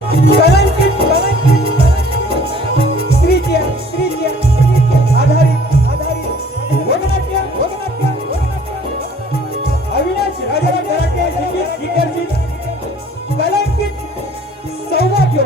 कलंकित स्त्रीच्या आधारित भोगनाट्य अविनाश राजाराम मराठे लिखित गीतार्जित कलंकित सौभाग्य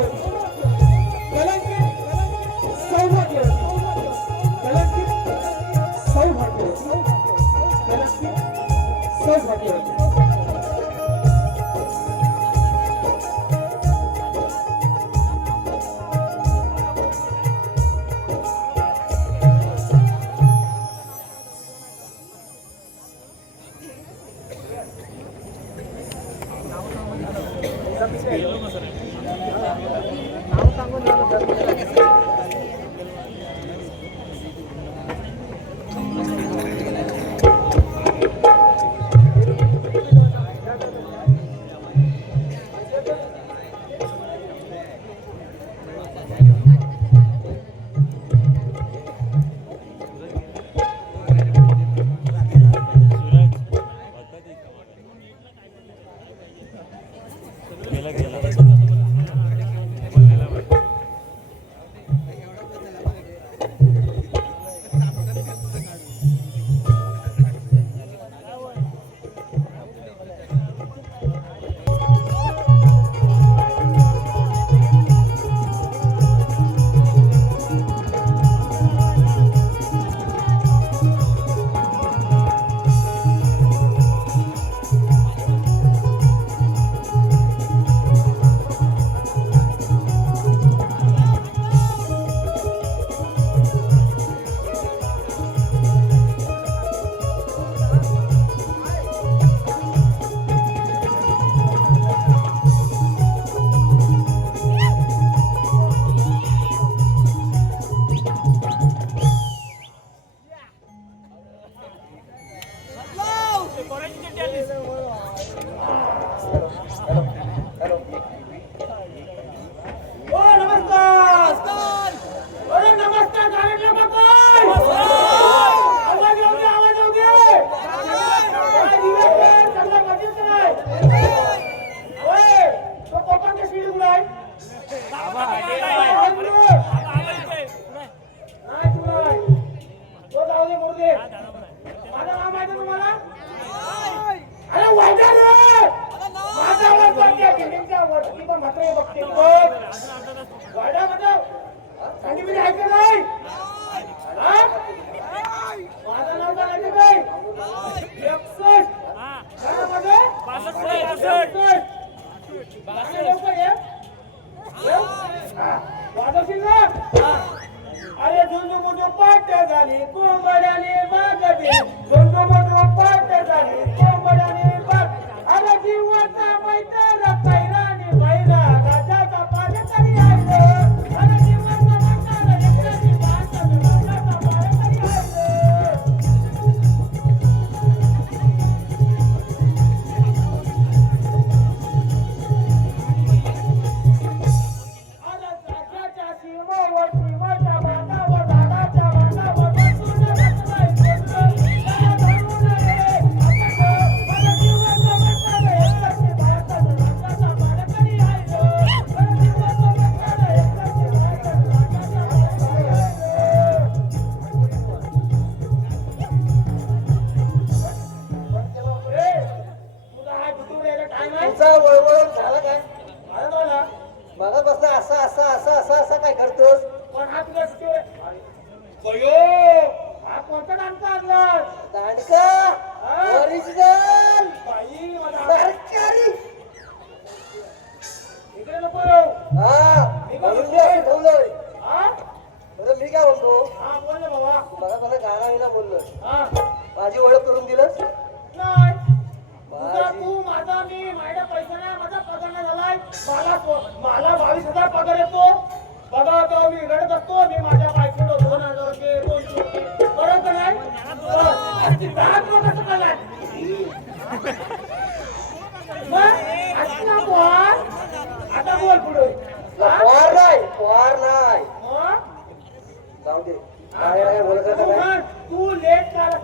तू लेट झाला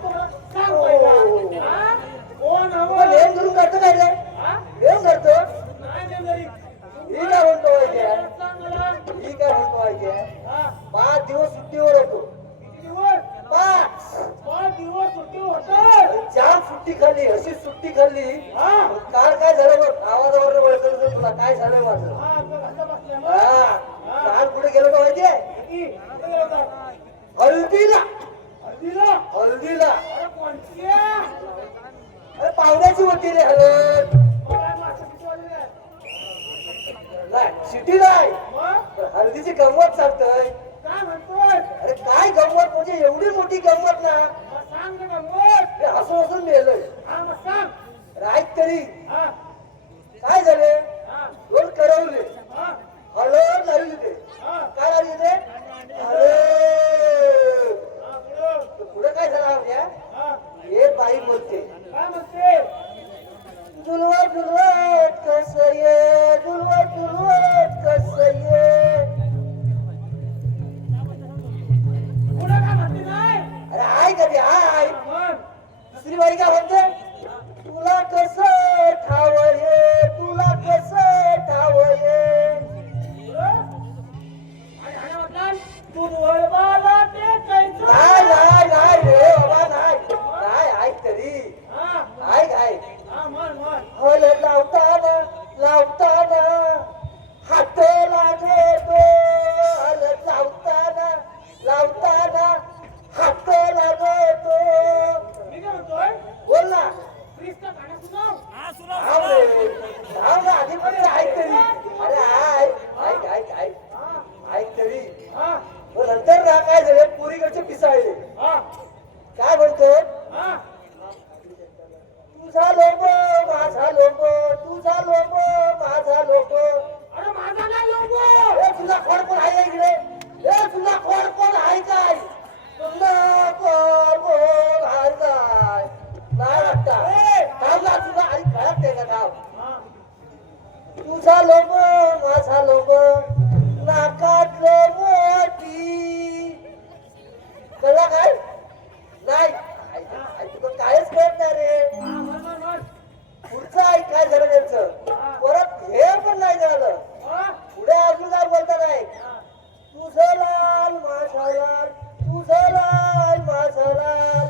कोण करतो काय रे? करतो नाही घरी. हा तो घसा बसला मग. हा काल कुठे गेलो का माहितीये किती? कुठे गेला होता? हल्दीला हल्दीला? हल्दीला अरे कोणती आहे? अरे पाहुण्याची होती रे हळद मग काय मागचं किती वाजले? नाही सिटी नाही मग? पण हळदीची गंमत सांगतोय काय म्हणतोय? अरे काय गंमत म्हणजे एवढी मोठी गंमत ना मग सांग ना गंमत. ते हसून हसून मेलोय हा मग सांग. अरे ऐक तरी हा काय झाले हा दोन करवले हा हळद लावली ते हा काय लावली ते अरे हा पुढं. पुढे काय झालं आपल्या हा हे बाई बोलते काय म्हणते? जुलवा जुलवत कस ये जुलवा जुलवत कस ये पुढं काय म्हणते नाही? अरे आय कधी आय मग दुसरी बाई काय म्हणते तुला कस ठाव ये तुला कस ठाव ये पुढं? आणि ह्याने म्हटलं, तू वळवाला ते कैचं? नाही नाही नाही रे बाबा नाही नाही ऐक तरी हा ऐक ऐक हा म्हण. हळद लावताना लावताना हात लागतो हळद लावताना लावताना हात लागतो मी काय म्हणतोय? बोल ना क्रिस्ता गाणं सुनाव. थांब रे थांब ना आधी पण ऐक तरी अरे ऐक ऐक ऐक ऐक हा ऐक तरी हा मग नंतर ना काय झाले पुरीकडचे पिसाळले हा काय म्हणतो हा तुझा लोक माझा लोक तुझा लोक माझा लोक अरे माझा नाही लोगो. ए तुझा खोड पण आहे इकडे ए तुझा खोड पण आहे काय तुझा खोड पण आहे काय नाही वाटतं थांब ना तुझा आई कळत नाही का थांब हा तुझा लोक माझा लोक नाकातलं मोठी कळला काय नाही आई तुला कायच कळत नाही रे म्हण. पुढचं ऐक काय झालं त्यांचं परत हे पण नाही झालं हा पुढे अजून काय बोलता नाही तुझं लाल माझा लाल तुझं लाल माझा लाल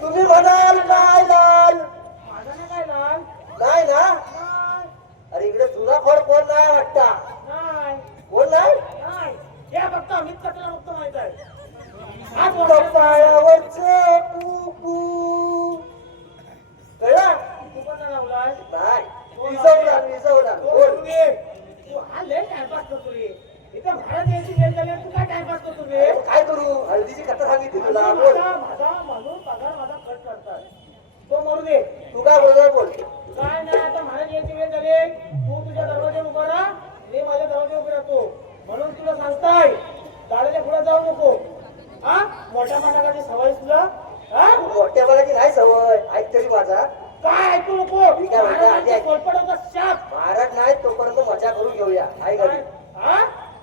तुम्ही म्हणाल काय लाल माझा नाही काय लाल? नाही ना नाही अरे इकडे जुना खोड कोण नाही वाटता नाही कोण नाही नाही. हे फक्त अमित कटला फक्त माहित आहे. हात तुझ्या वरती. पायावरच कुकू कळला तू पण नाही लावलाय. नाही विजवला तो बोल तू ये. तू हा लय टाइमपास करतो रे. इथं भारत यायची वेळ झाली आणि तू काय टाइमपास करतो रे? अरे काय करू हळदीची कथा सांगितली तुला बोल माझा म्हणून पगार माझा कट करतात. तो मरू दे. तू काय बोलणार बोल काय नाही आता महाराज यायची वेळ झाली. तू तुझ्या दरवाजा उभा राहा. मी माझ्या दरवाजा उभे राहतो. म्हणून तुला सांगताय गाडीच्या पुढे जाऊ नको. हा मोठ्या माणसाची सवय तुला. हा मोठ्या बाळाची नाही सवय ऐक तरी माझा काय ऐकू नको. मी काय म्हणतो, आधी ऐक. कोलपडाचा शाप. महाराज नाही तोपर्यंत मजा करून घेऊया आई काय? घरी हा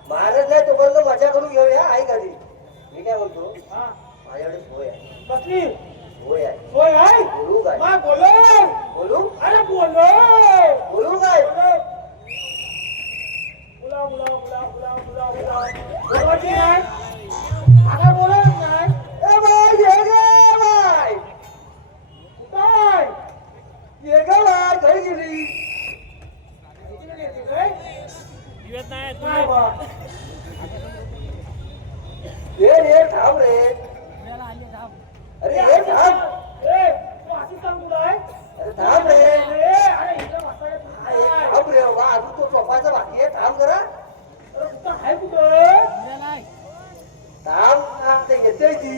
महाराज नाही तोपर्यंत मजा करून घेऊया आई घरी मी काय म्हणतो हा माझ्याकडे सोय आहे कसली सोय आहे होय आहे? बोलू काय मग बोलो. बोलू अरे बोलो. बोलू काय बोलवायची नाही. आता बोलत नाही. ए बाई ये गे बाई काय? ये गे बाई घरी गेली किती वेळ येते काय? काय बा? ये थांब रे अरे ये थांब ए, तू अशीच सांग तुला आहे? अरे थांब रे ए, अरे इथं बसायला तू अरे काय? थांब रे बाबा अजून तो चोपायचा बाकी आहे थांब जरा अरे कुठं आहे कुठं? थांब थांब ते येते ती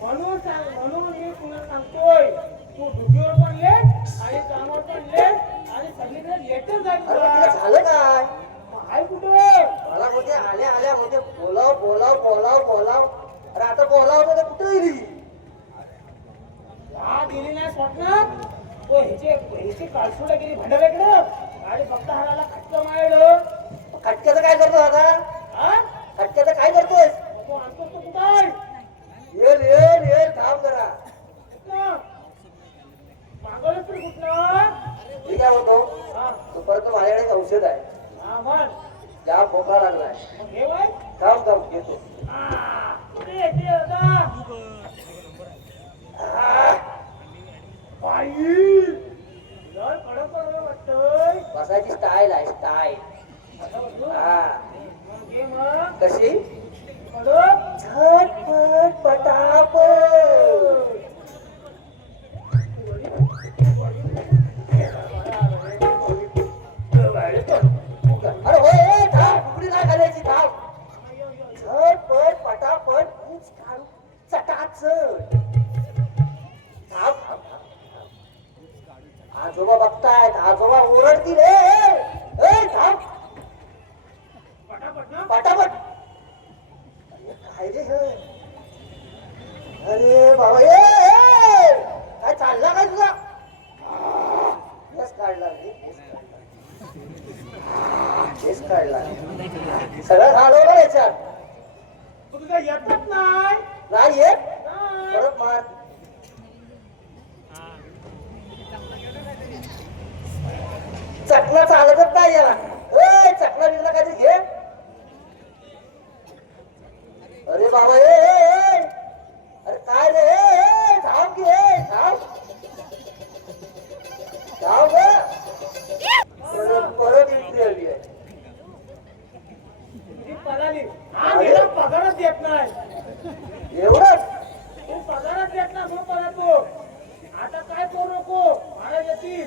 म्हणून मी तुला सांगतोय तू ड्युटीवर पण लेट आणि कामावर पण लेट आणि सगळीकडे लेटच जाईल अरे मग तिला तुला. झालं काय आहे कुठं? मला म्हणजे आल्या म्हणजे बोलाव अरे आता बोलाव तर कुठे गेली हा गेली नाही स्वप्नात. तो ह्याची काळसुडा गेली भांडाऱ्याकडं आणि फक्त हाडाला खटकं मारलं. खटक्याचं काय करतो आता हा? खटक्याचं काय करतोस तो आणतोस तो कुठं आहे? ये थांब जरा कुठं? मागवलंस तरी कुठलं? मी काय म्हणतो हा, तोपर्यंत माझ्याकडे एक औषध आहे हा म्हण. जाम खोकला लागलाय मग हे वय? थांब घेतो हा, कुठे येते आता? बाई! लय कडक कडक वाटतं. बसतोय बसायची स्टाईल आहे स्टाईल. आता बसू. हा मग घे मग. कशी पडो. झटपट पटापट. अरे होय थांब फुगडी नाही घालायची थांब. झटपट पटापट ऊंच काढू चटाचट. थांब थांब थांब. आजोबा बघतायत आजोबा ओरडतील. ए थांब पटापट ना. पटापट. काय रे हे? अरे बाबा ए काय चालला काय तुला? केस काढला रे, केस काढला. सगळं घालवलं याच्यात. तू तुझ्या येतच नाही. नाही येत नाही. परत मार. चकना चालतच नाही याला. चकना बिकना काय ते घे. अरे बाबा अरे काय रे थांब की थांब थांब परत इकडे आली आहे. ती पळाली. हा मेला पगारच देत नाही. एवढंच तू पगारच देत नाही म्हणून पळतो. आता काय करू नको. मला येतील.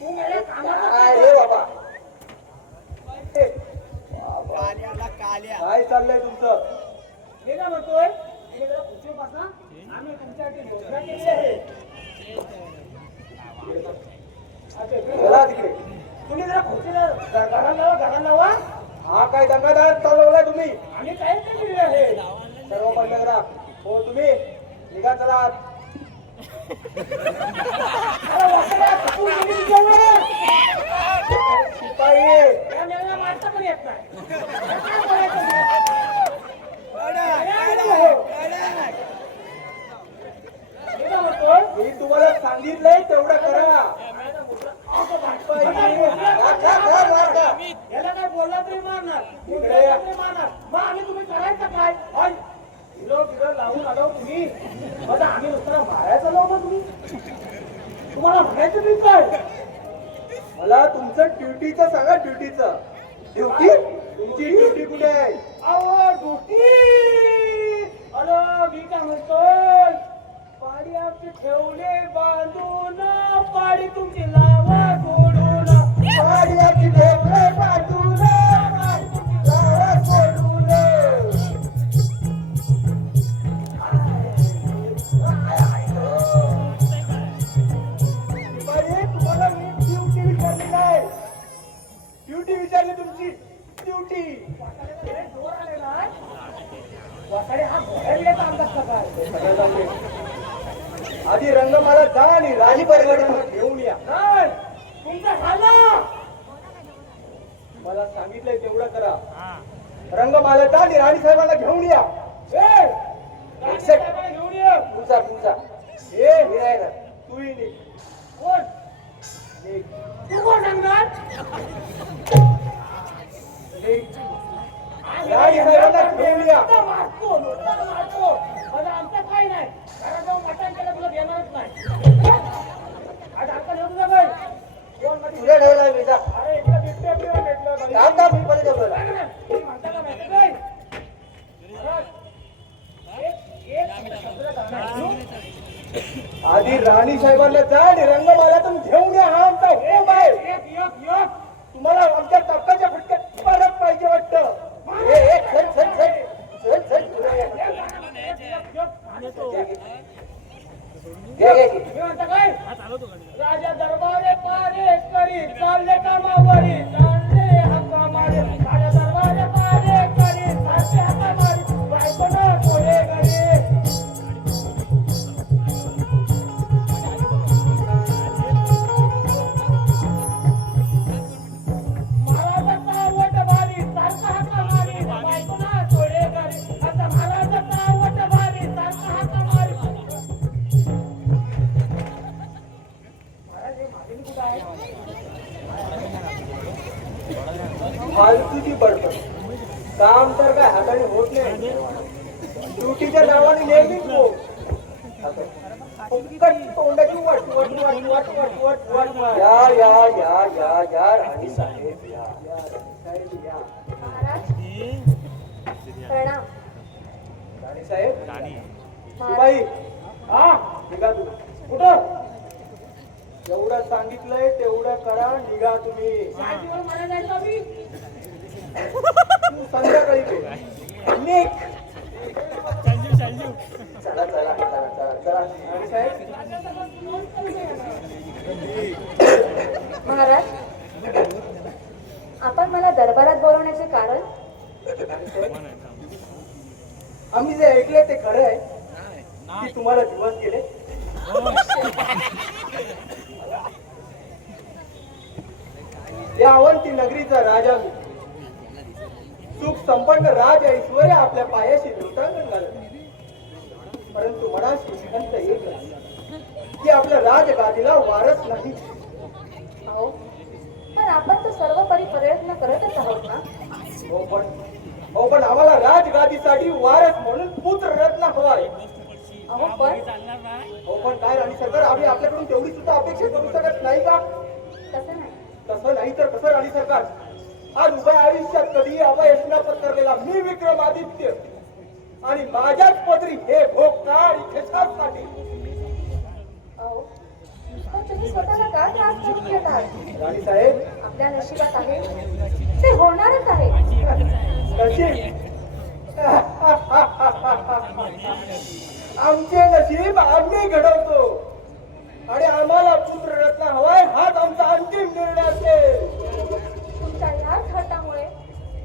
तू मेल्या काय रे कामात. बाबा. काय चाललंय तुमचं? हे काय म्हणतोय? तुम्ही जरा खुर्चीवर बसा. आम्ही तुमच्यासाठी योजना केली आहे. अच्छा, चला तिकडे. तुम्ही जरा खुर्चीला घराला लावा, घराला लावा. हा काय दंगादार चालवलाय तुम्ही? आम्ही काहीच नाही केलेलं आहे. सर्व बंद करा. हो तुम्ही निघा चला आत. अरे वासऱ्या, तू गेली जेवण. शिपाई या मेल्याला मारता पण येत नाही. काय बोलायचं? काय म्हणतोय? मी तुम्हाला सांगितलंय तेवढं करा. याला काय बोलला तरी मारणार. इकडे या. तरी मारणार. मग आम्ही तुम्ही करायचं काय? हाय. किलो लावून आलो तुम्ही. आता आम्ही नुसतं मारायचं लावू का तुम्ही? तुम्हाला म्हणायचं नाही काय? मला तुमचं ड्युटीचं सांगा. ड्युटीचं. ड्युटी तुमची ड्युटी कुठे आहे? अहो ड्युटी. अरे मी काय म्हणतोय? पाडी आमची ठेवले बांधून. पाडी तुमची लावा सोडून. गाडीची ढेकळे बाजूला, लावा सोडून. बाई, तुम्हाला मी ड्युटी विचारली नाही. ड्युटी विचारली तुमची. ड्युटी जोर आले ना. वासाडे हा घोड्याचा अंदाज कसा आहे? आधी रंगमाला जा आणि राणी परिवार घेऊन या. नाही, तुमचा झाला. मला सांगितलंय तेवढं करा. रंगमाला जा आणि राणी साहेबांना घेऊन या. ए, राजसाहेबांना घेऊन ये. तुमचा तुमचा हे नाही ना. तूही निघ. कोण? निघ. तू कोण सांगणार? निघ. राणी साहेबांना घेऊन या. नुसता मारतो, नुसता मारतो. आता आमचं काही नाही. घरात जाऊन मटण केलं तुला देणारच नाही. आज आता घेऊन जा बाई. कोण मध्ये? तुझ्या ठेवलाय मी जा. अरे इकडे बिबट्या बिबट्या भेटलं बाई. थांब थांब मी पहिले ठेवलं. काय नाही, तुम्ही म्हणता का माहिती काय? एक सगळं जाणार. आधी राणी साहेबांना जा आणि रंगमालातून घेऊन या. हा आमचा हुकूम आहे. एक. तुम्हाला आमच्या टप्प्याच्या फटक्यात परत पाहिजे वाटतं. चल चल चल चल चल घे. मी म्हणता काय? राजा दरबारे पारे करी चालले कामावरी. चालले हाका मारे. राजा दरबारे पारे करी चालले हाका मारे. बायकोनं कोळे घरी. महाराजाचा वट भारी सारखा हाका मारी. बायकोनं कोळे घरी. आता महाराजाचा वट भारी सारखा हाका मारी. महाराज हे मागणी कुठं आहे? फालतूची बडबड. काम तर काय हाताने होत नाही. ड्युटीच्या नावाने नेहमीच हो. फुकट तोंडाची वाट वाट वाट वाट वाट वाट वाट वाट. या राणी साहेब या. या. महाराज प्रणाम. राणी साहेब महाराज बाई हा निघा तू कुठं जेवढं सांगितलंय तेवढं करा निघा तुम्ही तू संध्याकाळी निघ. चला चला चला चला चला. राणी साहेब महाराज आपण मला दरबारात बोलवण्याचे कारण? आम्ही जे ऐकले ते खरं आहे की तुम्हाला दिवस गेले. या अवंती नगरीचा राजा मी. सुख संपन्न राज ऐश्वर्य आपल्या पायाशी लुटांगण घालत, परंतु मनाशी खंत एक की आपल्या राजगादीला वारस नाही. अहो पण आपण तर सर्वपरी प्रयत्न करतच आहोत ना. हो पण आम्हाला राजगादीसाठी वारस म्हणून पुत्र रत्न हवाय. अहो पण पण काय राणी सरकार आम्ही आपल्याकडून तेवढी सुद्धा अपेक्षा करू शकत नाही का? तसं नाही. तसं नाही तर कसं राणी सरकार? आज उभ्या आयुष्यात कधी अपयश न पत्करलेला मी विक्रमादित्य आणि माझ्याच पदरी हे भोगतार इच्छेसाठी. अहो पण तुम्ही स्वतःला का त्रास करून घेतात? राणी साहेब आपल्या नशिबात आहे ते होणारच आहे. नशीब आमचे नशीब आम्ही घडवतो आणि आम्हाला पुत्ररत्न हवाय हाच आमचा अंतिम निर्णय असेल. तुमच्या याच हटामुळे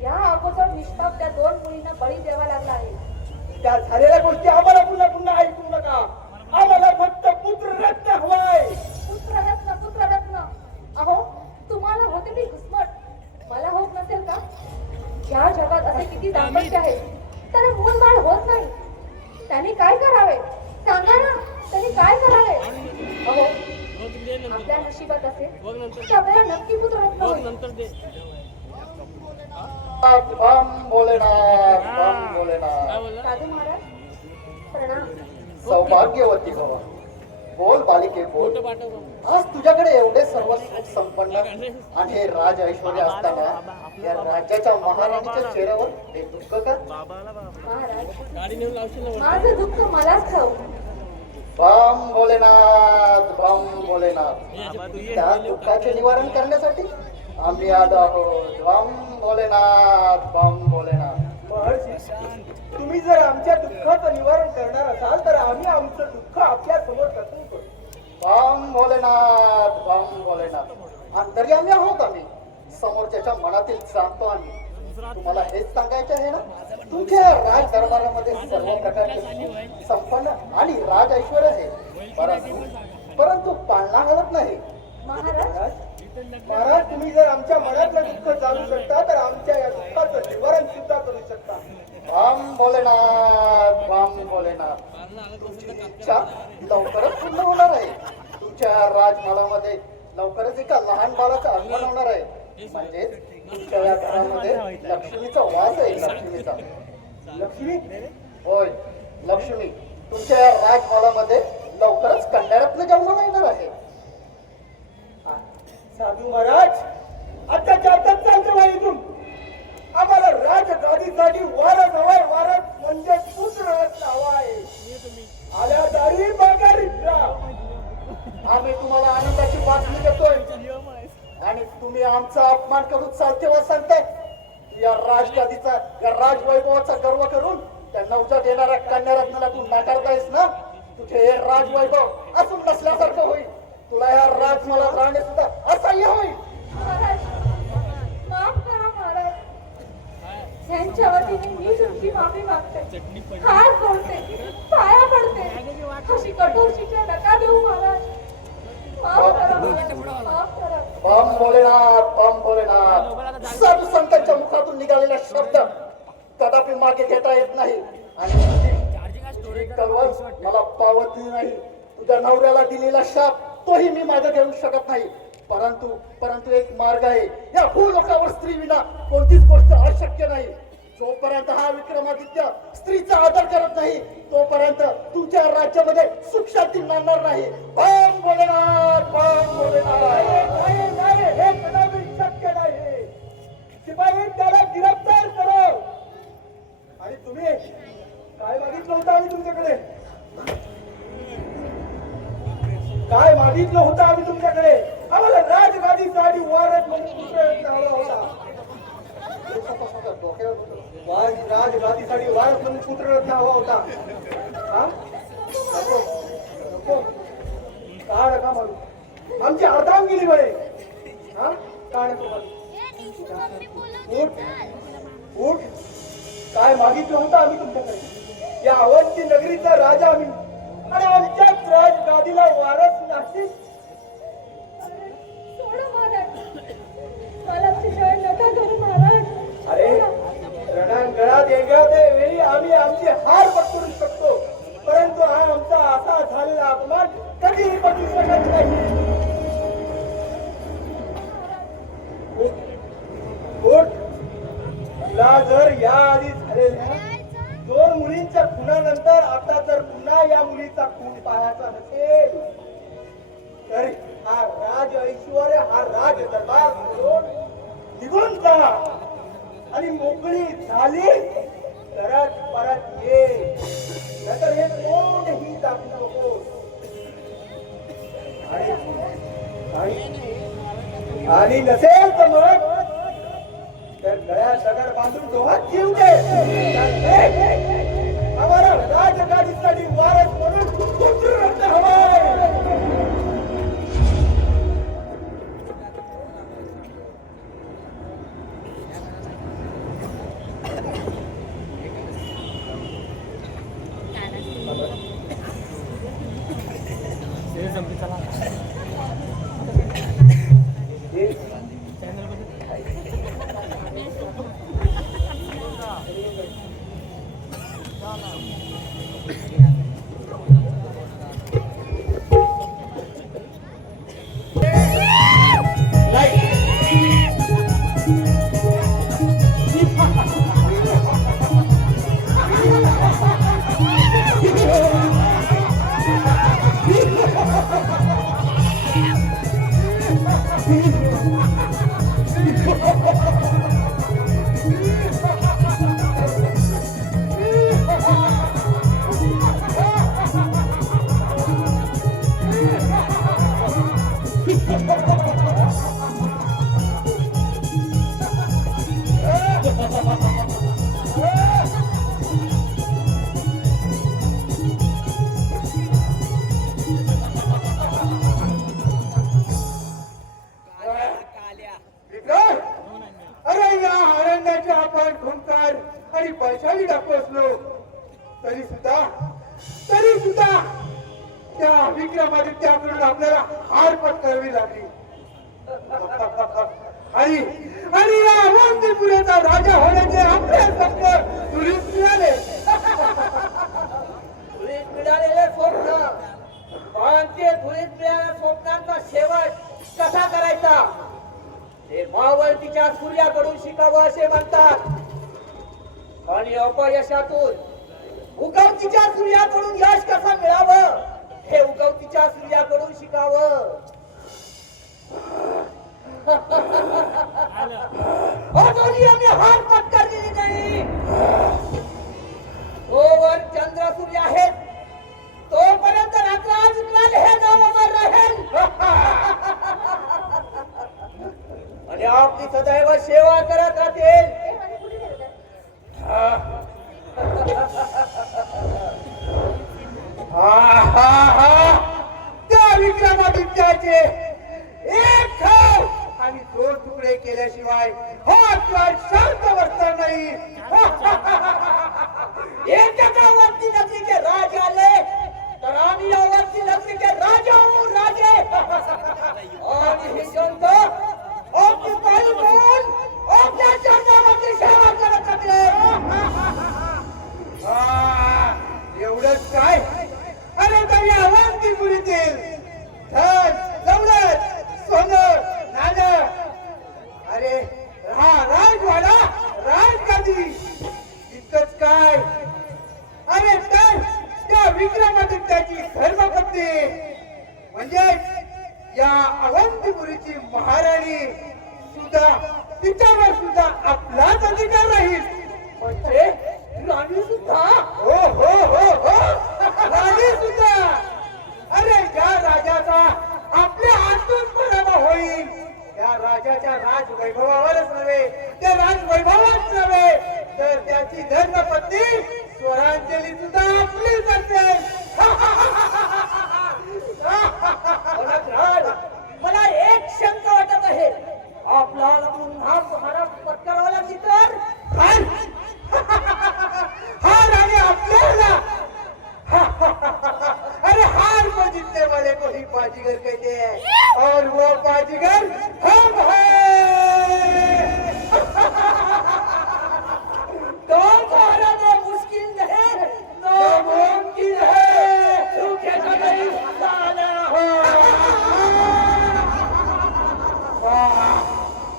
या अगोदर निष्पाप त्या 2 मुलींना बळी द्यावा लागला आहे. त्या झालेल्या गोष्टी आम्हाला पुन्हा पुन्हा ऐकू नका. आम्हाला फक्त पुत्ररत्न हवाय. पुत्ररत्न पुत्ररत्न. अहो तुम्हाला होते ती घुसमट, मला होत नसेल का? या जगात असे किती दाम्पत्य आहेत त्याला मूल बाळ होत नाही. त्यांनी काय करावे सांगा ना, त्यांनी काय करावे? अहो आपल्या नशिबात असेल तर आपल्याला नक्की पुत्ररत्न होईल. बम भोलेनाथ बम भोलेनाथ. साधू महाराज प्रणाम. सौभाग्यवती भवा. बोल बालिके बोल. आज तुझ्याकडे एवढे सर्व सुख संपन्न आणि हे राज ऐश्वर्य असताना या राज्याच्या महाराणीच्या चेहऱ्यावर हे दुःख का? महाराज माझं दुःख मलाच ठाऊक. बम भोलेनाथ बम भोलेनाथ. त्या दुःखाचे निवारण करण्यासाठी आम्ही आलो आहोत. बम भोलेनाथ बम भोलेनाथ. महर्षी तुम्ही जर आमच्या दुःखाचं निवारण करणार असाल तर आम्ही आमचं दुःख आपल्या समोर कथन करू. बम भोलेनाथ बम भोलेनाथ. अंतर्यामी आहोत आम्ही. समोरच्याच्या मनातील जाणतो आम्ही. तुम्हाला हेच सांगायचे आहे ना, तुमच्या राज दरबारामध्ये सर्व प्रकारचे सुख, संपन्न आणि राज ऐश्वर्य आहे, परंतु पाळणा हलत नाही. महाराज महाराज तुम्ही जर आमच्या मनातलं दुःख जाणू शकता तर आमच्या या दुःखाचं निवारण सुद्धा करू शकता. बम भोलेनाथ बम भोलेनाथ. तुमची इच्छा लवकरच पूर्ण होणार आहे. तुमच्या राजमहालामध्ये लवकरच एका लहान बाळाचं आगमन होणार आहे. म्हणजेच तुमच्या या घरामध्ये लक्ष्मीचा वास आहे. लक्ष्मीचा. लक्ष्मी होय लक्ष्मी. तुमच्या या राजमहालामध्ये लवकरच कन्यारत्न जन्माला येणार आहे. साधू महाराज आताच्या आताच चालतं बाई इथून. आम्हाला राजगादीसाठी वारस हवाय. वारस म्हणजे पुत्ररत्न हवाय. आल्या दारी माघारी फिरा. आम्ही तुम्हाला आनंदाची बातमी देतोय आणि तुम्ही आमचा अपमान करून चालते व सांगताय. या राजगादीचा या राजवैभवाचा गर्व करून त्या नवजात येणाऱ्या कन्यारत्नाला तू नाकारतायस ना. तुझे हे राजवैभव असून नसल्यासारखं होईल. तुला या राजमहालात राहणे सुद्धा असह्य होईल. महाराज माफ करा महाराज. यांच्या वतीने मी तुमची माफी मागते. हात जोडते, पाया पडते. अशी कठोर शिक्षा नका देऊ महाराज. माफ करा महाराज, माफ करा. बम भोलेनाथ बम भोलेनाथ. साधू संतांच्या मुखातून निघालेला शब्द कदापि मागे घेता येत नाही आणि तुझी तलवार मला पावतली नाही. तुझ्या नवऱ्याला दिलेला शाप तोही मी मागे घेऊ शकत नाही. परंतु एक मार्ग आहे. या भूलोकावर स्त्री विना कोणतीच गोष्ट अशक्य नाही. जोपर्यंत हा विक्रमादित्य स्त्रीचा आदर करत नाही तोपर्यंत तुमच्या राज्यामध्ये सुख शांती नांदणार नाही. बम भोलेनाथ, बम भोलेनाथ. नाही नाही, हे कदापि शक्य नाही. शिपाई त्याला गिरफ्तार करो. आणि तुम्ही काय मागितलं होतं आम्ही तुमच्याकडे? काय मागितलं होतं आम्ही तुमच्याकडे? आम्हाला राजगादीसाठी वारस म्हणून प्रयत्न हवा होता. राजगादीसाठी वारस म्हणून पुत्ररत्न हवा होता. हा? नको, नको. का नका मारू? आमची अर्धांगिनी बळे. हा? का नको मारू? उठ, उठ. काय मागितलं होतं आम्ही तुमच्याकडे? या अवंती नगरीचा राजा आम्ही आणि आमच्याच राजगादीला वारस नाही. सोडा महाराज, मला शिकाय नका करू महाराज. अरे रणांगणात एखाद्या वेळी आम्ही आमची हार पत्करू शकतो, परंतु हा आमचा असा झालेला अपमान कधीही पत्करू शकत नाही. उठ. तुला जर याआधी झालेल्या 2 मुलींच्या खुनानंतर आता जर पुन्हा या मुलीचा खून पाहायचा नसेल तर हा राज ऐश्वर्य, हा राज दरबार सोडून निघून जा आणि मोकळी झाली तरच परत ये. नाहीतर हे कोणही दाखवू नको. आणि नसेल तर मग तर गळ्यात दगड बांधून डोहात जीव दे. आम्हाला राजगादीसाठी वारस म्हणून पुत्ररत्न हवाय. आणि पैशाही टाकू असलो तरी सुद्धा त्या विक्रमादित्याकडून आपल्याला हार पत्करावी लागली. आणि या अवंतीपुराचा राजा होण्याचे आपले स्वप्न तुरीत मिळाले. तुरीत मिळालेले स्वप्न पण ते तुरीत मिळालेल्या स्वप्नांचा शेवट कसा करायचा ते मावळतीच्या सूर्याकडून शिकावं असे म्हणतात. आणि अपयशातून उगवतीच्या सूर्याकडून यश कसं मिळावं हे उगवतीच्या सूर्याकडून शिकावं. अजूनही आम्ही हार पत्करलेली नाही. तोवर चंद्र सूर्य आहेत तोपर्यंत राजलाल हे नाव अमर राहील. आणि आपली सदैव सेवा करत राहतील. त्या विक्रमादित्याचे एक ठाव आणि 2 तुकडे केल्याशिवाय हा द्वार शांत बसणार नाही. एकाच्या वरती नगरीचे राज आले तर आम्ही यावरती नगरीचे राजा राजे. आणि ही जनता आपली पायी घेऊन आपल्या चरणावरती सेवा करत राहते. एवढंच काय अरे तरी अवंतीपुरीतील धन दौलत सोनं नाणं अरे हा राजवाडा राजगादी होते, म्हणजे या अवंतीपुरीची महाराणी सुद्धा, तिच्यावर सुद्धा आपलाच अधिकार राहील. म्हणजे राणी सुद्धा? हो हो हो हो, राणी सुद्धा. अरे ज्या राजाचा आपल्या हातून पराभव होईल, त्या राजाच्या राजवैभवावरच नव्हे, त्या राजवैभवाच नव्हे, तर त्याची धर्मपत्नी स्वरांजली सुद्धा आपलीच असेल. मला एक शंका वाटत आहे, आपल्याला पुन्हा हार पत्करावा लागली तर? हार आणि आपल्याला अरे हार को जीतने वाले को ही बाजीगर कहते हैं, और वो बाजीगर हम हैं. तो हराना मुश्किल नहीं, नामुमकिन है. तू कैसा नहीं साला हो.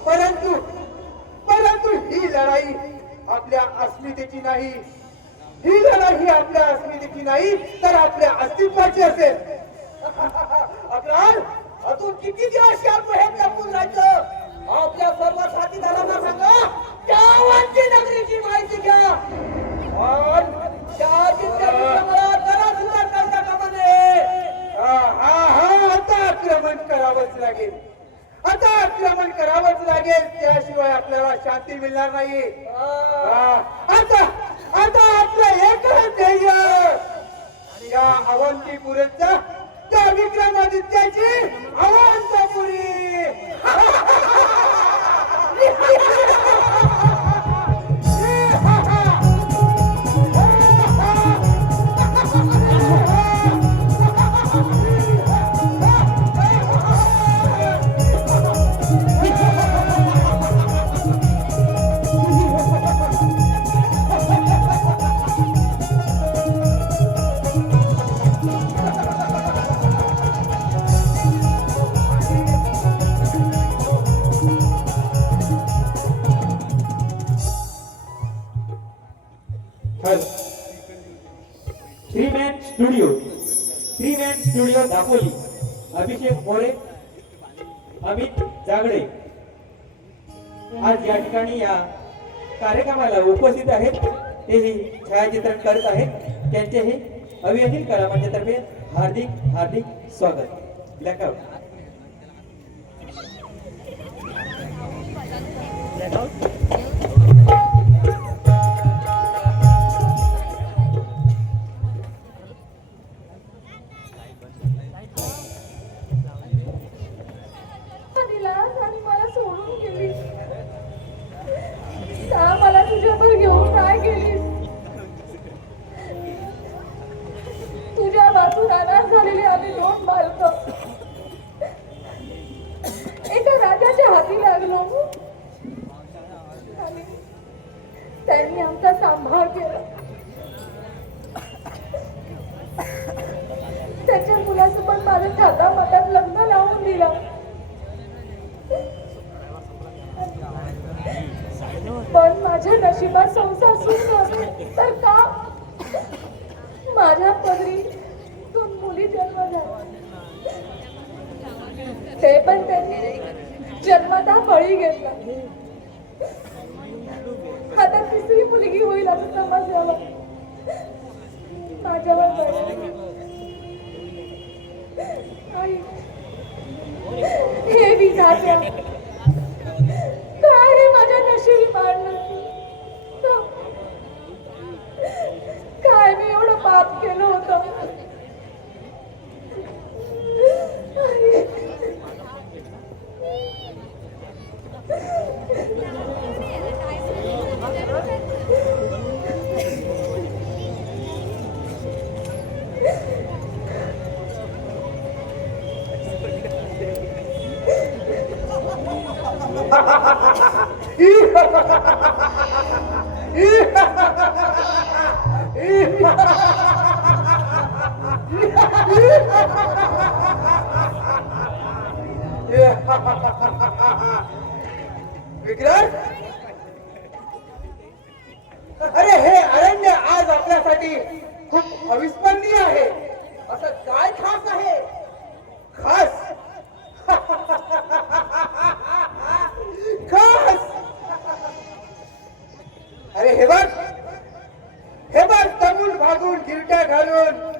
परंतु परंतु ही लढाई आपल्या अस्मितेची नाही, ही लढाई आपल्या अस्मितेची नाही, तर आपल्या अस्तित्वाची असेल. अकरार, अजून किती दिवस या मोहीम लपून राहायचं? आपल्या सर्व साथीदारांना सांगा, त्या अवंती नगरीची माहिती घ्या. आणि त्या जिल्ह्याला जरा सुद्धा करता कामा नये. आता आक्रमण करावंच लागेल, आता आक्रमण करावंच लागेल, त्याशिवाय आपल्याला शांती मिळणार नाही. आता आता आपलं एकच ध्येय, या अवंतीपुरीचा, त्या विक्रमादित्याची Avantpuri. Three man studio Dapoli. Abhishek More, Amit Jagade आज या ठिकाणी या कार्यक्रमाला उपस्थित आहेत. तेही छायाचित्रण करत आहेत. त्यांचेही अभियंता कलामंचातर्फे हार्दिक हार्दिक स्वागत. ब्लॅकआउट. आणि मला सोडून गेली. मला तुझ्यावर घेऊन काय गेलीस? तुझ्या वाचून अनाथ झालेली आम्ही 2 बालकं एका राजाच्या हाती लागलो आणि त्यांनी आमचा सांभाळ केला. त्याच्या मुलासोबत माझं थाटामाटात लग्न लावून दिलं. पण माझ्या नशिबात संसार सुख नव्हे तर का माझ्या पदरी 2 मुली जन्म झाला. ते पण त्यांनी जन्मता बळी घेतला. आता 3री मुलगी होईल असं समजल्यावर माझ्यावर पडलं. आई, हे विधात्या, काय हे माझ्या नशिबी मारलं? काय मी एवढं पाप केलं होतं? विक्रम, अरे हे अरण्य आज आपल्यासाठी खूप अविस्मरणीय आहे. असं काय खास आहे उलट्या घालून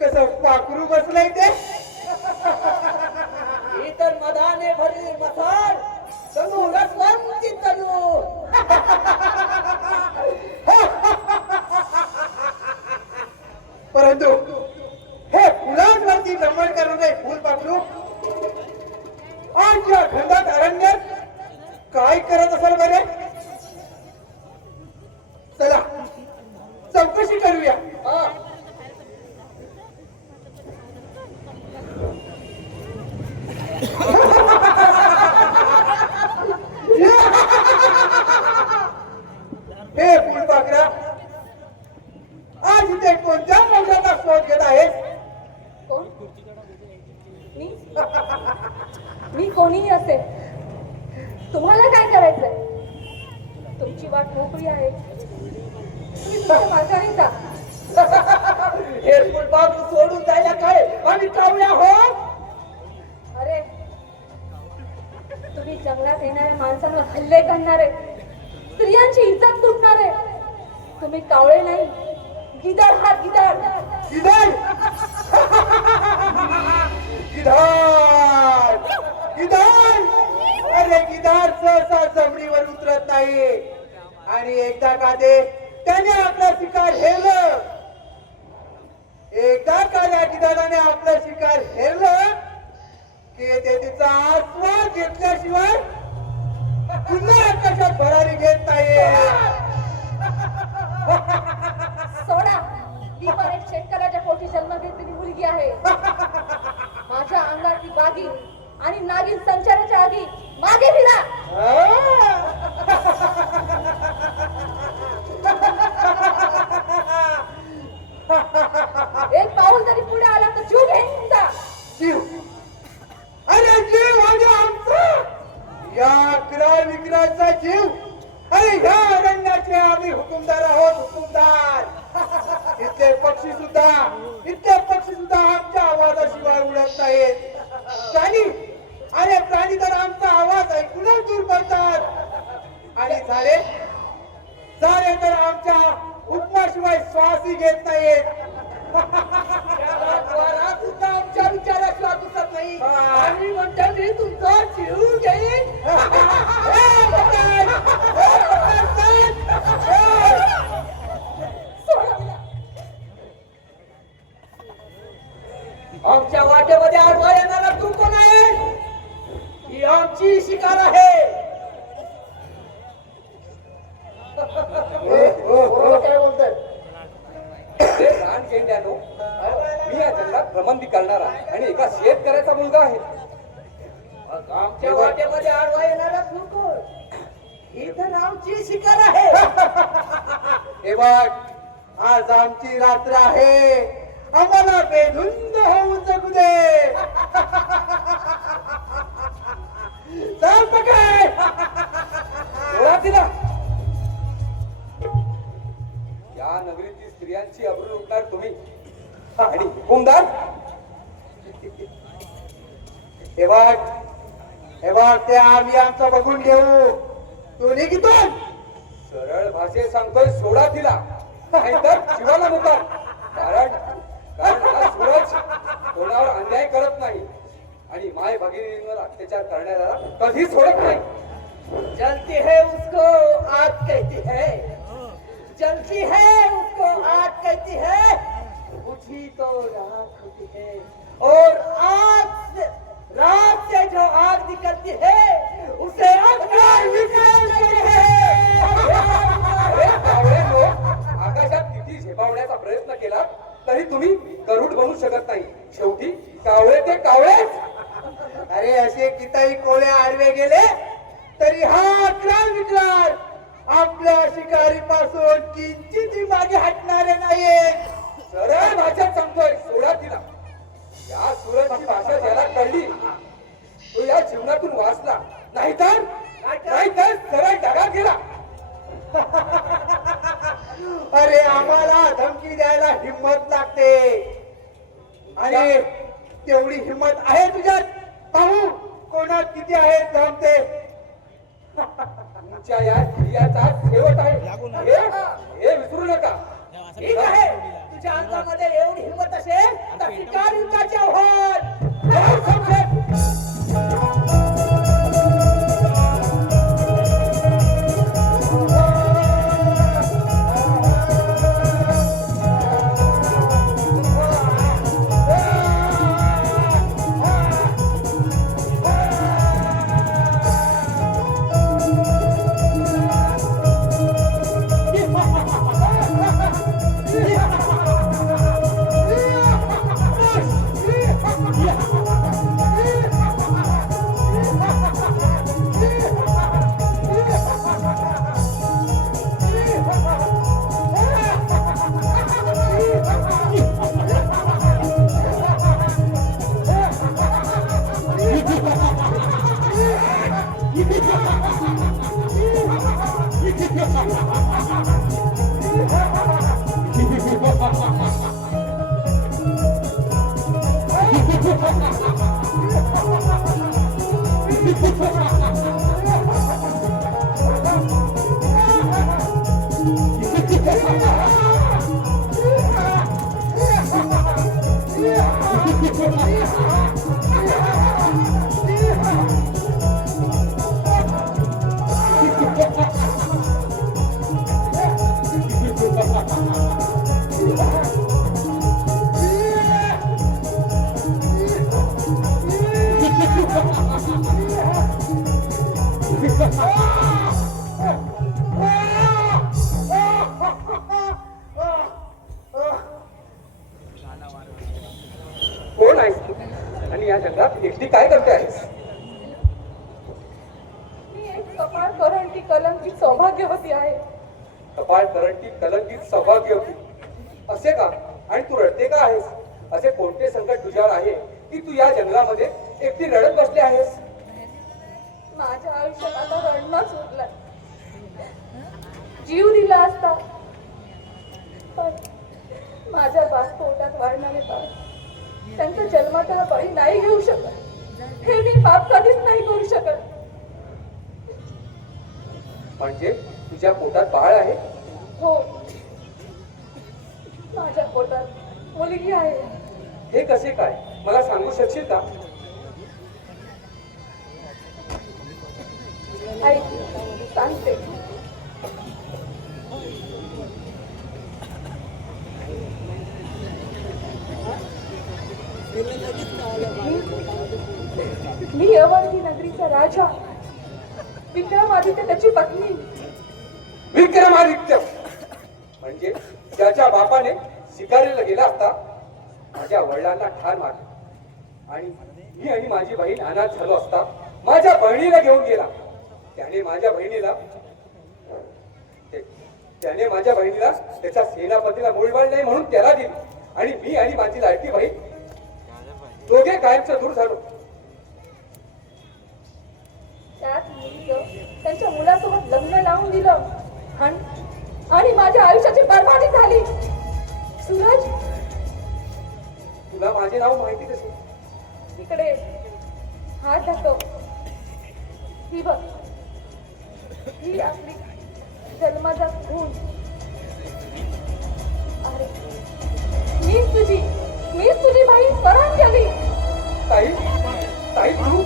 कसं पाखरू बसलंय ते ही तर मधाने भरली मसाल तनू रसवंती तनू परंतु हे फुलांवरती भ्रमण करणारे फुल पाखरू आज या खंडात अरण्यात काय करत असाल बरे? चला चौकशी करूया. हे फुलपाखरा, आज इथे कोणत्या नवऱ्याचा शोध घेत आहेस? कोण? मी कोणीही असेल, तुम्हाला काय करायचंय? तुमची वाट मोकळी आहे, तुम्ही तुमच्या मार्गाने जा. हे फुलपाखरू सोडून जायला काय आम्ही कावळ्या हो. अरे तुम्ही जंगलात येणाऱ्या माणसांवर हल्ले करणारे, स्त्रियांची इज्जत तुटणारे, तुम्ही कावळे नाही, गिधाड हा गिधाड. गिधाड गिधाड गिधाड. अरे गिधाड सहसा जमिनीवर उतरत नाही आणि एकदा का ते त्याने आपला शिकार हेरलं, एकदा का त्या गिधाडाने आपलं शिकार हेरलं की ते तिचा आस्वाद घेतल्याशिवाय पुन्हा आकाशात भरारी घेत नाही. सोडा, ही पण एक शेतकऱ्याच्या पोटी जन्म घेतलेली मुलगी आहे. माझ्या अंगातली बागी आणि नागिन संचाराच्या आगी मागे फिरा. एक पाऊल जरी पुढे आला तर जीव घेईन तुमचा. जीव, अरे जीव म्हणजे आमचा, या क्राय विक्राचा जीव. अरे ह्या अरण्याचे आम्ही हुकुमदार आहोत, हुकुमदार. इथले पक्षी सुद्धा आमच्या आवाजाशिवाय उडत नाहीत. प्राणी, अरे प्राणी तर आमचा आवाज ऐकूनच दूर पडतात आणि झाडे तर आमच्या उपमाशिवाय श्वासही घेत नाहीत. वारा सुद्धा आमच्या विचाराशिवाय दिसत नाही. आम्ही म्हणतो मी तुमचा जीव घेईन. आमच्या वाटेमध्ये आडवा येणारा तू कोण आहे? ही आमची शिकार आहे. काय बोलताय? रानकेंड्यानो, मी या जंगलात भ्रमंती करणारा आणि एका शेतकऱ्याचा मुलगा आहे. आमच्या वाटेमध्ये आडवा येणारा तू कोण? ही तर आमची शिकार आहे. हे बघ, आज आमची रात्र आहे, आम्हाला बेधुंद होऊन जगू दे. चल पकड. तिला या नगरीतील स्त्रियांची अब्रू लुटणार तुम्ही आणि हुकुमदार. हे बघ, ते आम्ही आमचं बघून घेऊ. तू निघितून. सरळ भाषेत सांगतोय, सोडा तिला, नाहीतर जीवाला मुकार. कारण हा सूरज कोणावर अन्याय करत नाही आणि माय भगिनींवर अत्याचार करण्याला कधी सोडत नाही. जलती है उसको आग कहती है, जलती है उसको आग कहती है, बुझी तो राख होती है और रात से जो आग निकलती है उसे अंगार कहते हैं. आकाशात किती झेपावण्याचा प्रयत्न केला तरी तुम्ही गरुड बनू शकत नाही. शेवटी कावळे ते कावळेच. अरे असे कितीही कोळे आडवे गेले तरी हा क्राल विक्राल आपल्या शिकारी पासून किंचितही मागे हटणारे नाहीये. सरळ भाषेत सांगतोय, सोडा तिला. या सूरजची भाषा ज्याला कळली तो या जीवनातून वाचला, नाहीतर सरळ डगा गेला. अरे आम्हाला धमकी द्यायला हिम्मत लागते आणि तेवढी हिम्मत आहे तुझ्यात. पाहू कोणात किती आहे दम ते. तुमच्या या ध्येयाचा शेवट आहे हे विसरू नका. ठीक आहे, तुझ्या अंगावर कोण आहेस तू आणि या जंगलात एकटी काय करते आहेस? मी एक कपाळ करंटी कलंकित सौभाग्यवती आहे. कपाळ करंटी कलंकित सौभाग्य होती असे का? आणि तू रडते का आहेस? असे कोणते संकट तुझ्यावर आहे की तू या जंगलामध्ये एकटी रडत बसली आहेस? माझ्या आयुष्यात आता रडणंच उरलंय. जीव दिला असता पण माझ्या पोटात वाढणारे बाळ त्यांचा जन्माचा बळी नाही घेऊ शकत. हे मी पाप कधीच नाही करू शकत. म्हणजे तुझ्या पोटात बाळ आहे? हो, माझ्या पोटात मुलगी आहे. हे कसे काय मला सांगू शकशील का? आई सांगते. मी अवंती नगरीचा राजा विक्रमादित्य त्याची पत्नी. विक्रमादित्य म्हणजे त्याच्या बापाने शिकारीला गेला असता माझ्या वडिलांना ठार मारले आणि मी आणि माझी बहीण अनाथ झालो असता माझ्या बहिणीला घेऊन गेला. त्याने माझ्या बहिणीला त्याच्या सेनापतीला मूळबाळ नाही म्हणून त्याला दिली आणि मी आणि माझी लाडकी बहीण दोघे कायमचं दूर झालो. त्याच मुलीचं त्यांच्या मुलासोबत लग्न लावून दिलं आणि माझ्या आयुष्याची बरबादी झाली. सूरज, तुला माझे नाव माहिती कसे? इकडे हात दाखव. ही बघ, ही आपली जन्माचा खून. अरे मीच तुझी बहीण स्वरांजली. ताई ताई तू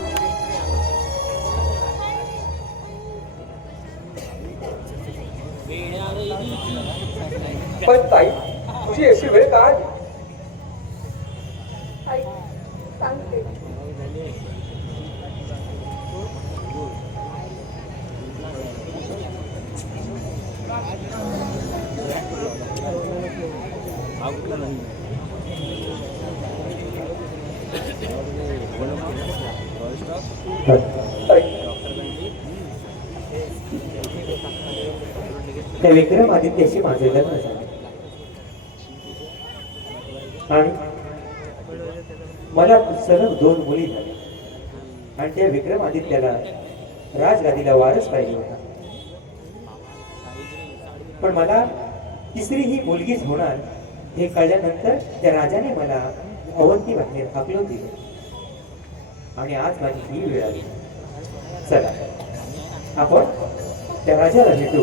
पण ताई तुझी अशी वेळ का आली? आई सांगते. त्या विक्रमादित्याशी माझे लग्न झाले आणि मला सलग 2 मुली झाल्या आणि त्या विक्रमादित्याला राजगादीला वारस पाहिजे होता. पण मला तिसरी ही मुलगीच होणार हे कळल्यानंतर त्या राजाने मला अवंती बाहेर हाकलून दिले आणि आज माझी ही वेळ आली. चला आपण त्या राजाला भेटू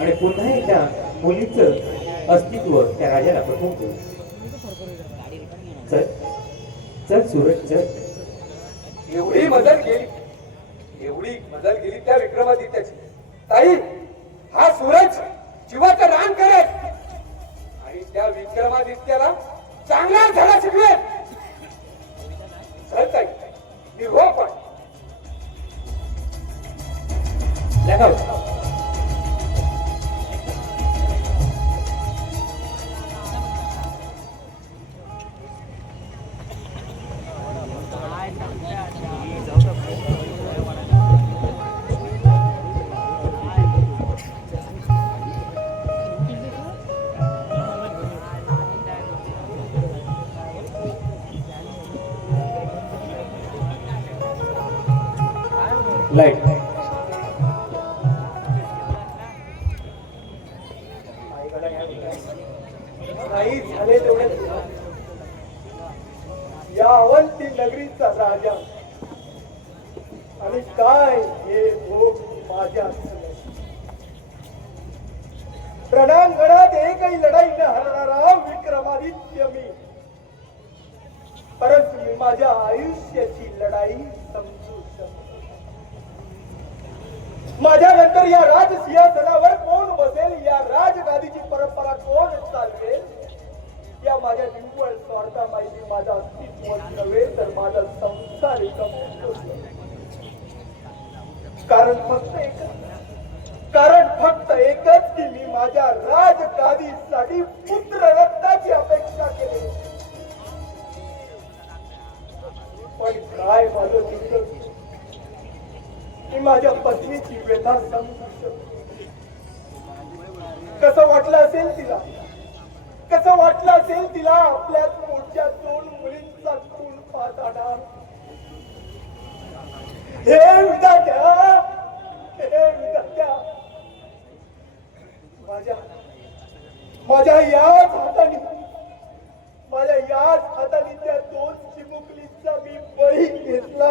आणि पुन्हा एकदा मुलीचं अस्तित्व त्या राजाला पटवून देऊ. चल चल सूरज चल. एवढी मदत केली त्या विक्रमादित्याची. ताई हा सूरज जीवाचं रान करेल आणि त्या विक्रमादित्याला चांगला धडा शिकवेल. चल ताई निघो पण. लगाव. लाईट काही झाले तेवढे या अवंती नगरीचा राजा आणि काय हे भोग माझ्या रणांगणात एकही लढाई न हरणारा विक्रमादित्य मी, परंतु मी माझ्या आयुष्याची लढाई समजू शकतो. माझ्यानंतर या राजसिंहासनावर कोण बसेल, या राजगादीची परंपरा कोण चालवेल, या माझ्या निव्वळ स्वार्था माहिती माझा अस्तित्व नव्हे तर माझा संसार कारण फक्त एकच की मी माझ्या राजगादीसाठी पुत्र रत्नाची अपेक्षा केली. पण काय माझं दुर्दैव, मी माझ्या पत्नीची व्यथा समजू शकतो. कसं वाटलं असेल तिला आपल्या मोठ्या 2 मुलींचा खून पाहताना. हे विधात्या माझ्या याच हाताने त्या 2 चिमुकलीचा मी बळी घेतला.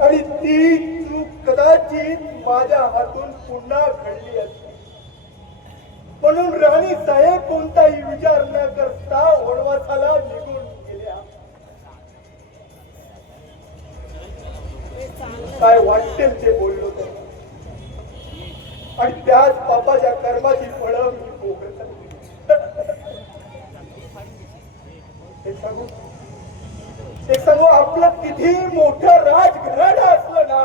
आणि ती चूक कदाचित माझ्या हातून पुन्हा घडली असती. म्हणून राणी साहेब कोणताही विचार न करता वनवासाला निघून गेल्या. काय वाटेल ते बोललो तर, आणि त्याच पापाच्या कर्माची फळं मी भोगत आहे. एक सांगू, आपलं किती मोठं राजघराणं असलं ना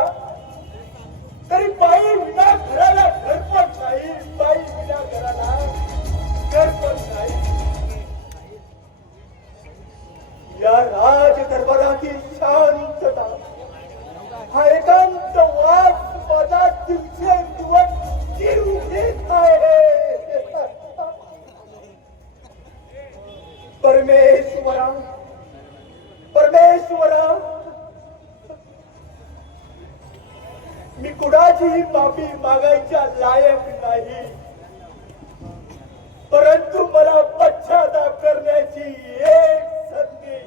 तरी बाई विना घराला घर पण नाही, बाई विना घराला घर पण नाही. या राज दरबाराची शांतता हा एकांत वास माझा दिवसेंदिवस जीव घेत आहे. परमेश्वरा, मी कुणाचीही माफी मागायच्या लायक नाही, परंतु मला पश्चाताप करण्याची एक संधी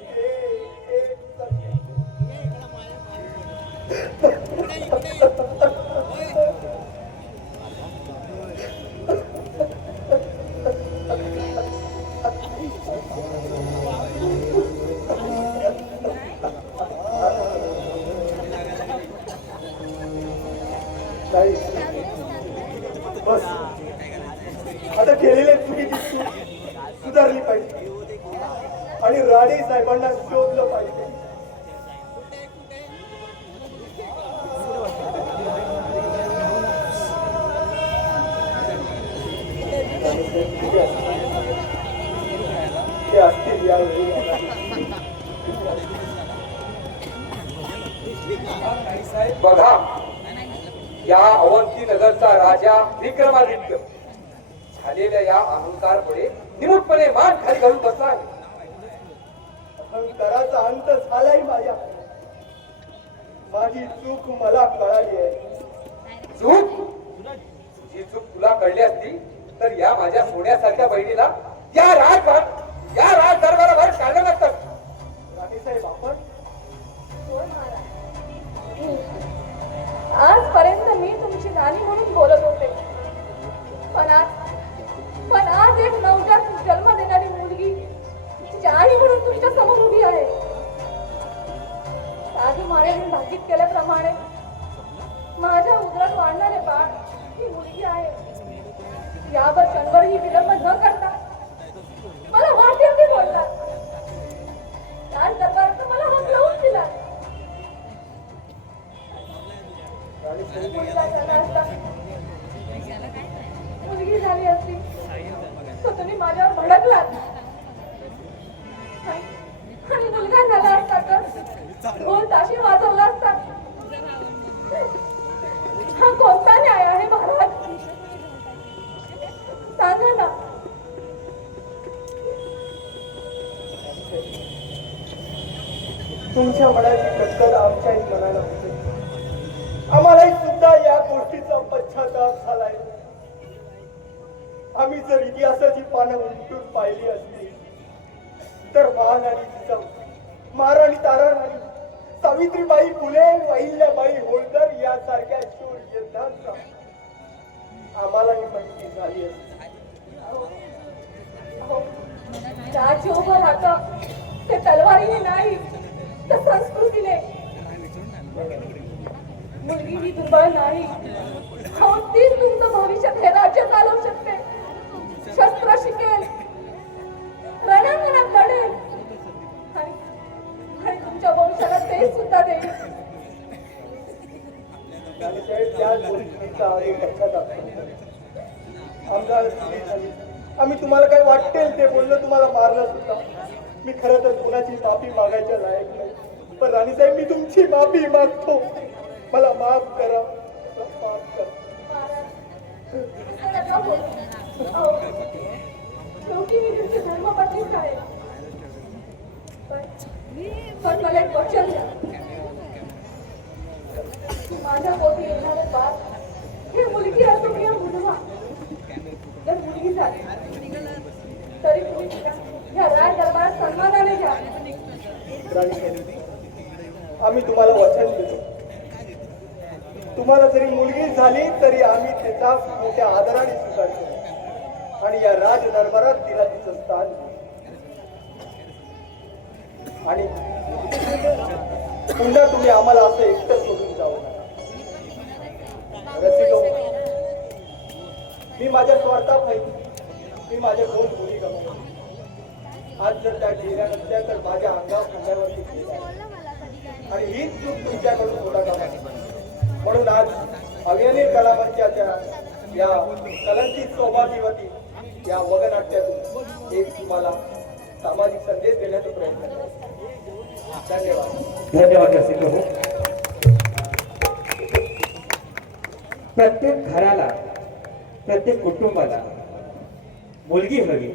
बस आता केलेल्या चुकीची चूक सुधारली पाहिजे आणि राणी साहेबांना शोधलं पाहिजे. ते असतील यावेळी. बघा, या अवंती नगरचा राजा विक्रमादित्य झालेल्या या अहंकारमुळे निमूटपणे मान खाली घालून बसला आहे. अहंकाराचा अंत झालाय माझ्या. माझी चूक मला कळाली आहे. चूक? तुझी चूक तुला कळली असती तर या माझ्या सोन्यासारख्या बहिणीला या राज दरबारावर काढलं नसतं. राणीसाहेब, आपण होय महाराज. आजपर्यंत मी तुमची नानी म्हणून बोलत होते, पण आज एक नवजात जन्म देणारी मुलगी तिची आई म्हणून तुमच्या समोर उभी आहे. साधू महाराजांनी भाकीत केल्याप्रमाणे माझ्या उदरात वाढणारे बाळ ही मुलगी आहे. यावर क्षणभरही विलंब न करता मला वाटेल ते बोलतात. त्याच दरबारात मला हात लावून दिला. मुलगी झाली असती तर तुम्ही माझ्यावर भडकलात, आणि मुलगा झाला असता तर ढोल ताशी वाजवला असता. हा कोणता न्याय आहे महाराज? सांगा ना. तुमच्या मनाची कटकट आमच्याही मनाला होते. आम्हालाही सुद्धा या गोष्टीचा पश्चाताप झालाय. आम्ही जर इतिहासाची पानं उलटून पाहिली असती तर महाराणी जिजाऊ, महाराणी ताराराणी, सावित्रीबाई फुले, अहिल्याबाई होळकर यासारख्या शूर योद्ध्यांचा आम्हालाही माहिती झाली असती. अहो, राज्य उभं राहतं ते तलवारीने नाही तर संस्कृतीने. मुलगी ही दुर्बळ नाही, अहो तीच तुमचं भविष्यात हे राज्य चालवू शकते. शस्त्र शिकेल, रणांगणात लढेल आणि तुमच्या वंशाला तेच सुद्धा देईल. त्याच गोष्टीचा आरोप लक्षात असतो. आमदार चुकी झाली, आम्ही तुम्हाला काय वाटेल ते बोललो, तुम्हाला मारलं सुद्धा. मी खरं तर कोणाची माफी मागायच्या लायक नाही, पण राणीसाहेब मी तुमची माफी मागतो. मला माफ करा, मला माफ करा. असं नका बोलू. अहो, शेवटी मी तुमची धर्मपत्नीच आहे. पण मला एक वचन द्या. माझ्या पोटी येणारे बाळ हे मुलगी असो किंवा मुलगा, जर मुलगी झाली तरी तुम्ही तिला या राज दरबारात सन्मानाने घ्या. राणीसाहेब, आम्ही तुम्हाला वचन देतो, तुम्हाला जरी मुलगी झाली तरी आम्ही तिचा मोठ्या आदराने स्वीकार करू आणि या राज दरबारात तिला तिचं स्थान देऊ. आणि पुन्हा तुम्ही आम्हाला असं एकटं सोडून जाऊ नका. रसिको, मी माझ्या स्वार्थापायी मी माझ्या दोन मुली गमावल्या. आज जर त्या गेल्या नसत्या तर माझ्या अंगावर खांद्यावरती गेल्या आणि हीच चूक तुमच्याकडून होता कामा. म्हणून आज अग्रणी कलामंचाच्या या कलंकित सौभाग्यवती या वगनाट्यातून एक तुम्हाला सामाजिक संदेश देण्याचा प्रयत्न करतो. धन्यवाद. धन्यवाद रसिको. प्रत्येक घराला, प्रत्येक कुटुंबाला मुलगी हवी,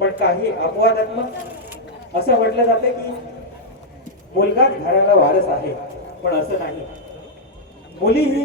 पण काही अपवादात्मक असं म्हटलं जातं की मुलगाच घराला वारस आहे, पण असं नाही. मुली ही